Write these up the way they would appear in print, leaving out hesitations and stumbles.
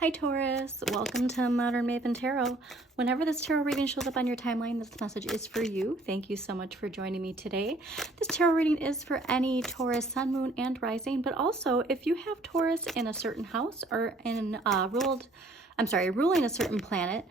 Hi Taurus, welcome to Modern Maven Tarot. Whenever this tarot reading shows up on your timeline, this message is for you. Thank you so much for joining me today. This tarot reading is for any Taurus sun, moon, and rising, but also if you have Taurus in a certain house or in ruling a certain planet,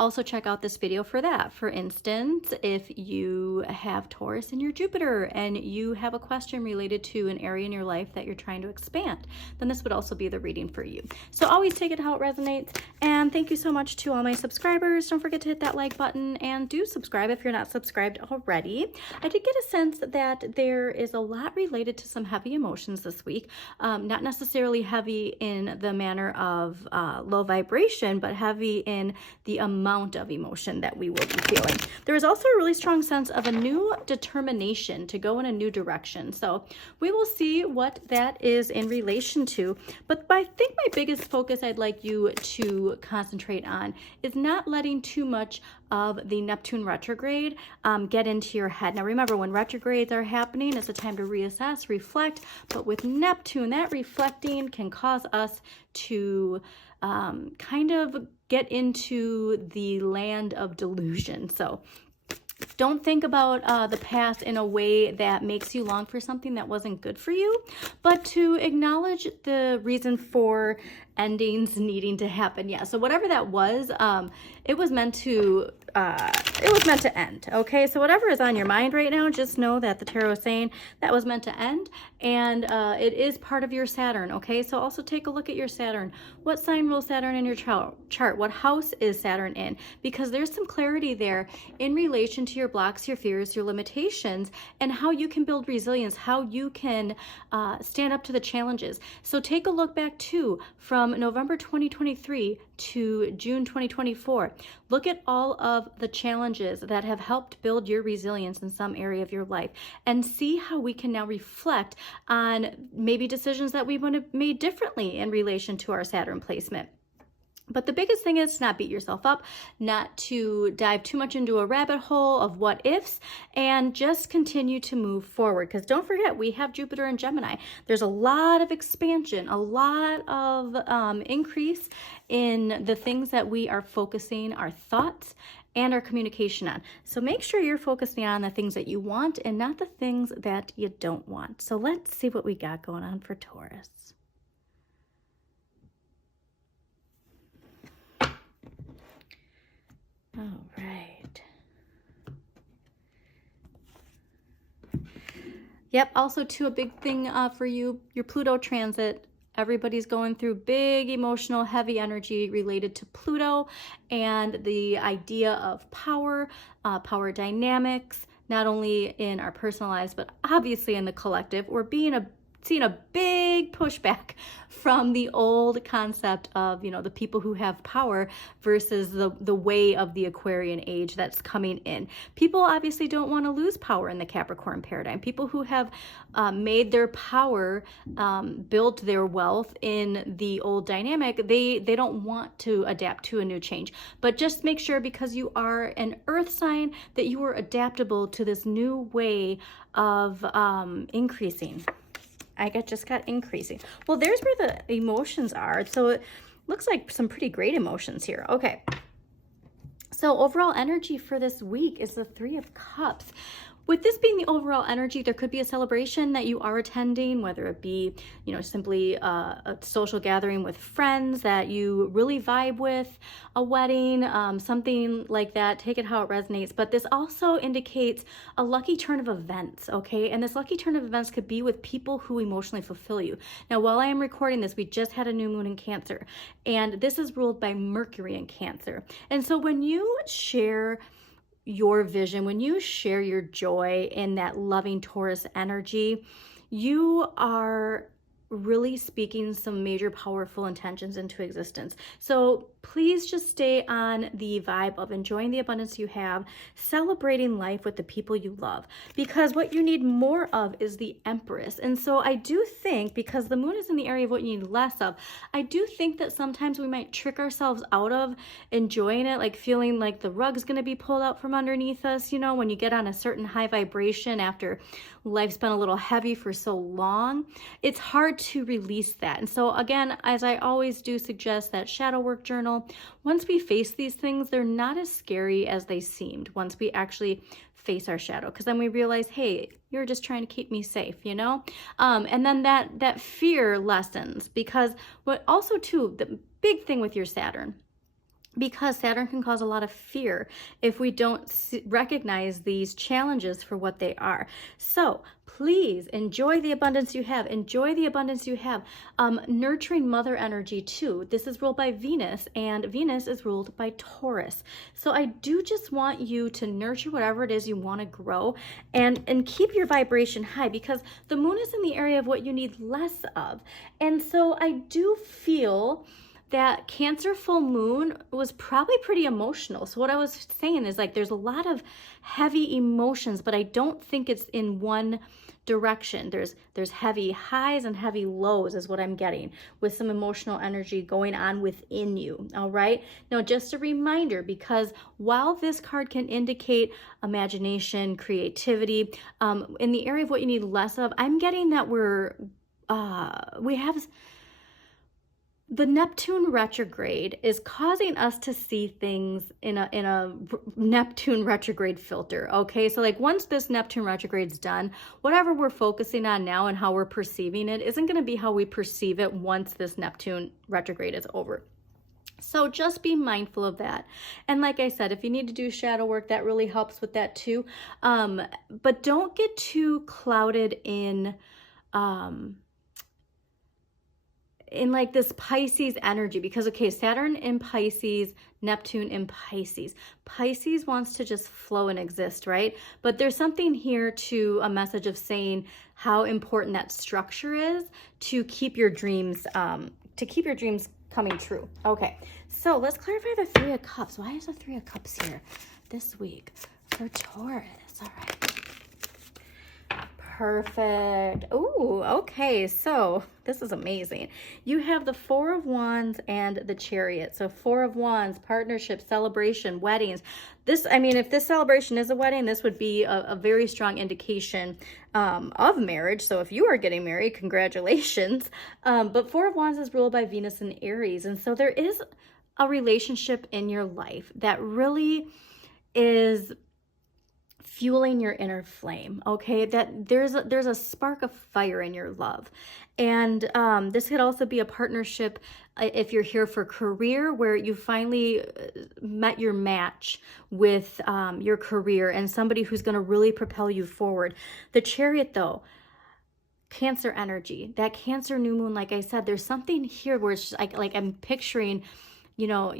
also check out this video for that. For instance, if you have Taurus in your Jupiter and you have a question related to an area in your life that you're trying to expand, then this would also be the reading for you. So always take it how it resonates. And thank you so much to all my subscribers. Don't forget to hit that like button and do subscribe if you're not subscribed already. I did get a sense that there is a lot related to some heavy emotions this week. Not necessarily heavy in the manner of low vibration, but heavy in the amount of emotion that we will be feeling. There is also a really strong sense of a new determination to go in a new direction. So we will see what that is in relation to. But I think my biggest focus I'd like you to concentrate on is not letting too much of the Neptune retrograde get into your head. Now remember, when retrogrades are happening, it's a time to reassess, reflect. But with Neptune, that reflecting can cause us to kind of get into the land of delusion. So don't think about the past in a way that makes you long for something that wasn't good for you, but to acknowledge the reason for endings needing to happen. Yeah, so whatever that was, it was meant to end. Okay, so whatever is on your mind right now, just know that the tarot is saying that was meant to end, and it is part of your Saturn. Okay, so also take a look at your Saturn. What sign rules Saturn in your chart? What house is Saturn in? Because there's some clarity there in relation to your blocks, your fears, your limitations, and how you can build resilience, how you can stand up to the challenges. So take a look back too, from November 2023 to June 2024. Look at all of the challenges that have helped build your resilience in some area of your life, and see how we can now reflect on maybe decisions that we would have made differently in relation to our Saturn placement. But the biggest thing is to not beat yourself up, not to dive too much into a rabbit hole of what ifs, and just continue to move forward. Because don't forget, we have Jupiter and Gemini. There's a lot of expansion, a lot of increase in the things that we are focusing our thoughts and our communication on. So make sure you're focusing on the things that you want and not the things that you don't want. So let's see what we got going on for Taurus. All right. Yep, also too, a big thing for you, your Pluto transit. Everybody's going through big emotional, heavy energy related to Pluto and the idea of power, power dynamics, not only in our personal lives, but obviously in the collective. We're seeing a big pushback from the old concept of, you know, the people who have power versus the way of the Aquarian age that's coming in. People obviously don't want to lose power in the Capricorn paradigm. People who have made their power, built their wealth in the old dynamic, they don't want to adapt to a new change. But just make sure, because you are an earth sign, that you are adaptable to this new way of increasing. I just got increasing. Well, there's where the emotions are. So it looks like some pretty great emotions here. Okay. So overall energy for this week is the Three of Cups. With this being the overall energy, there could be a celebration that you are attending, whether it be, you know, simply a social gathering with friends that you really vibe with, a wedding, something like that. Take it how it resonates. But this also indicates a lucky turn of events, okay? And this lucky turn of events could be with people who emotionally fulfill you. Now, while I am recording this, we just had a new moon in Cancer, and this is ruled by Mercury in Cancer. And so when you share your vision, when you share your joy in that loving Taurus energy, you are really speaking some major powerful intentions into existence. So please just stay on the vibe of enjoying the abundance you have, celebrating life with the people you love, because what you need more of is the Empress. And so I do think, because the moon is in the area of what you need less of, I do think that sometimes we might trick ourselves out of enjoying it, like feeling like the rug's going to be pulled out from underneath us, you know, when you get on a certain high vibration after life's been a little heavy for so long, it's hard to release that. And so again, as I always do suggest, that shadow work journal, once we face these things, they're not as scary as they seemed once we actually face our shadow, because then we realize, hey, you're just trying to keep me safe, you know? And then that fear lessens, because what also too, the big thing with your Saturn, because Saturn can cause a lot of fear if we don't recognize these challenges for what they are. So please enjoy the abundance you have. Enjoy the abundance you have. Nurturing mother energy too. This is ruled by Venus, and Venus is ruled by Taurus. So I do just want you to nurture whatever it is you want to grow, and keep your vibration high, because the moon is in the area of what you need less of. And so I do feel that Cancer full moon was probably pretty emotional. So what I was saying is, like, there's a lot of heavy emotions, but I don't think it's in one direction. There's heavy highs and heavy lows is what I'm getting, with some emotional energy going on within you. All right. Now, just a reminder, because while this card can indicate imagination, creativity, in the area of what you need less of, I'm getting that we have the Neptune retrograde is causing us to see things in a Neptune retrograde filter. Okay, so like once this Neptune retrograde's done, whatever we're focusing on now and how we're perceiving it isn't going to be how we perceive it once this Neptune retrograde is over. So just be mindful of that. And like I said, if you need to do shadow work, that really helps with that too. But don't get too clouded in like this Pisces energy, because okay, Saturn in Pisces, Neptune in Pisces. Pisces wants to just flow and exist, right? But there's something here to a message of saying how important that structure is to keep your dreams coming true. Okay, so let's clarify the Three of Cups. Why is the Three of Cups here this week for Taurus? All right. Perfect. Ooh, okay, so this is amazing. You have the Four of Wands and the Chariot. So Four of Wands, partnership, celebration, weddings. This, I mean, if this celebration is a wedding, this would be a very strong indication of marriage. So if you are getting married, congratulations. But Four of Wands is ruled by Venus and Aries. And so there is a relationship in your life that really is fueling your inner flame, okay? That there's a spark of fire in your love. And this could also be a partnership if you're here for career, where you finally met your match with your career and somebody who's going to really propel you forward. The Chariot, though, Cancer energy, that Cancer new moon, like I said, there's something here where it's just like I'm picturing, you know,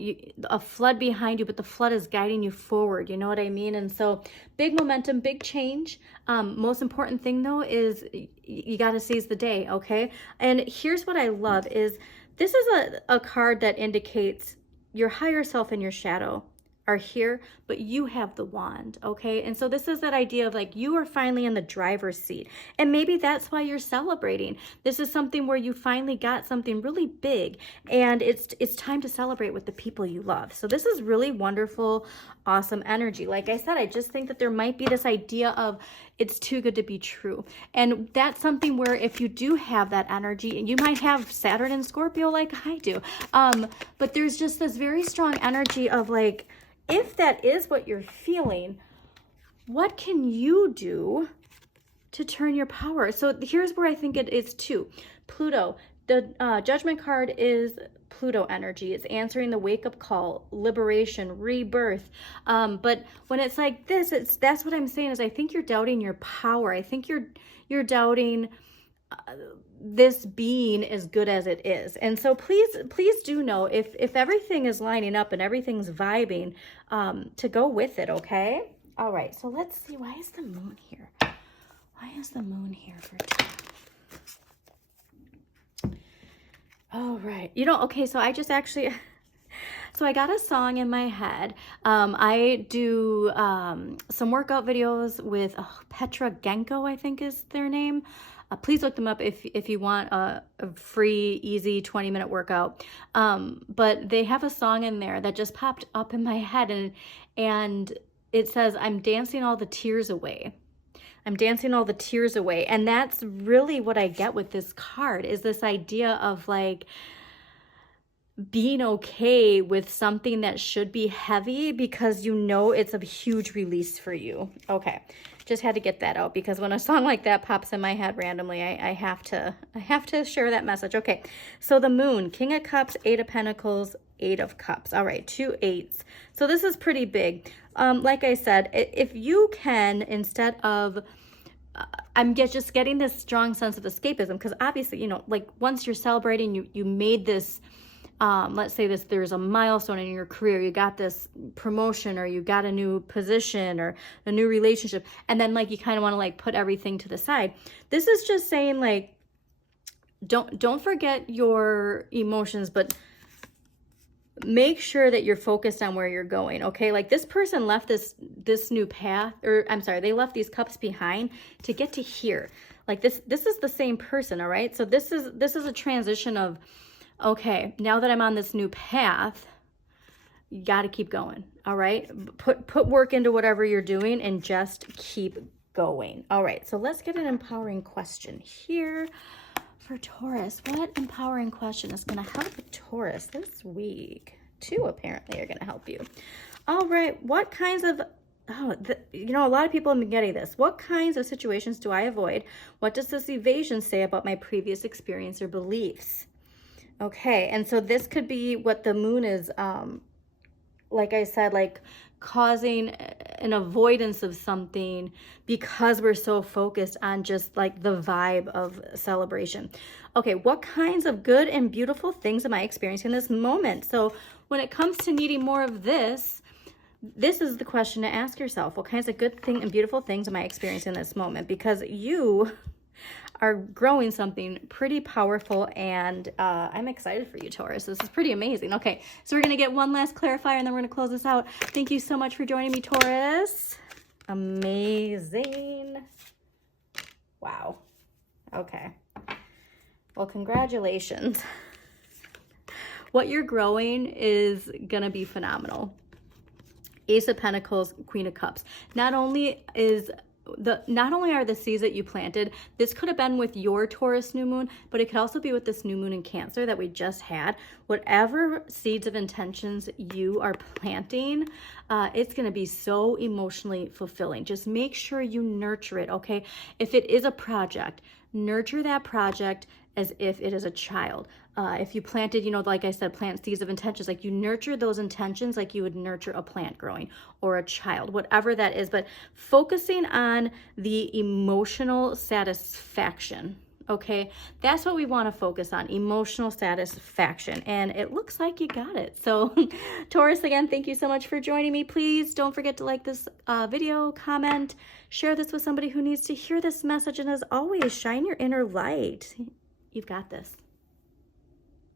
a flood behind you, but the flood is guiding you forward. You know what I mean? And so big momentum, big change. Most important thing though is you got to seize the day. Okay. And here's what I love is this is a card that indicates your higher self and your shadow are here, but you have the wand, okay? And so this is that idea of like you are finally in the driver's seat, and maybe that's why you're celebrating. This is something where you finally got something really big, and it's time to celebrate with the people you love. So this is really wonderful, awesome energy. Like I said, I just think that there might be this idea of it's too good to be true, and that's something where if you do have that energy, and you might have Saturn in Scorpio like I do, but there's just this very strong energy of like, if that is what you're feeling, what can you do to turn your power? So here's where I think it is too. Pluto, the Judgment card is Pluto energy. It's answering the wake-up call, liberation, rebirth. But when it's like this, that's what I'm saying is I think you're doubting your power. I think you're doubting this being as good as it is. And so please do know if everything is lining up and everything's vibing, to go with it, okay? All right, so let's see, why is the moon here? Why is the moon here for Taurus? All right, you know, okay, so I just actually, so I got a song in my head. I do some workout videos with Petra Genko, I think is their name. Please look them up if you want a free, easy 20-minute workout. But they have a song in there that just popped up in my head, and it says, "I'm dancing all the tears away." I'm dancing all the tears away. And that's really what I get with this card, is this idea of like being okay with something that should be heavy because you know it's a huge release for you. Okay, just had to get that out because when a song like that pops in my head randomly, I have to share that message. Okay, so the moon, King of Cups, 8 of Pentacles, 8 of Cups. All right, 2 8s. So this is pretty big. Like I said, if you can, instead of I'm just getting this strong sense of escapism, because obviously, you know, like once you're celebrating, you made this, let's say there's a milestone in your career, you got this promotion, or you got a new position, or a new relationship, and then like you kind of want to like put everything to the side. This is just saying like, don't forget your emotions, but make sure that you're focused on where you're going. Okay, like this person left this new path, or I'm sorry, they left these cups behind to get to here. Like this is the same person. All right, so this is a transition of, okay, now that I'm on this new path, you got to keep going. All right, put work into whatever you're doing and just keep going. All right, so let's get an empowering question here for Taurus. What empowering question is going to help Taurus this week? 2 apparently are going to help you. All right, what kinds of, you know, a lot of people have been getting this. What kinds of situations do I avoid? What does this evasion say about my previous experience or beliefs? Okay, and so this could be what the moon is, like I said, like causing an avoidance of something because we're so focused on just like the vibe of celebration. Okay, what kinds of good and beautiful things am I experiencing in this moment? So when it comes to needing more of this is the question to ask yourself. What kinds of good thing and beautiful things am I experiencing in this moment? Because you are growing something pretty powerful, and I'm excited for you, Taurus. This is pretty amazing. Okay, so we're going to get one last clarifier, and then we're going to close this out. Thank you so much for joining me, Taurus. Amazing. Wow. Okay. Well, congratulations. What you're growing is going to be phenomenal. Ace of Pentacles, Queen of Cups. Not only are the seeds that you planted, this could have been with your Taurus new moon, but it could also be with this new moon in Cancer that we just had. Whatever seeds of intentions you are planting, it's going to be so emotionally fulfilling. Just make sure you nurture it, okay? If it is a project, nurture that project as if it is a child. If you planted, you know, like I said, plant seeds of intentions, like you nurture those intentions like you would nurture a plant growing or a child, whatever that is, but focusing on the emotional satisfaction. Okay, that's what we want to focus on, emotional satisfaction. And it looks like you got it. So Taurus, again, thank you so much for joining me. Please don't forget to like this video, comment, share this with somebody who needs to hear this message. And as always, shine your inner light. You've got this.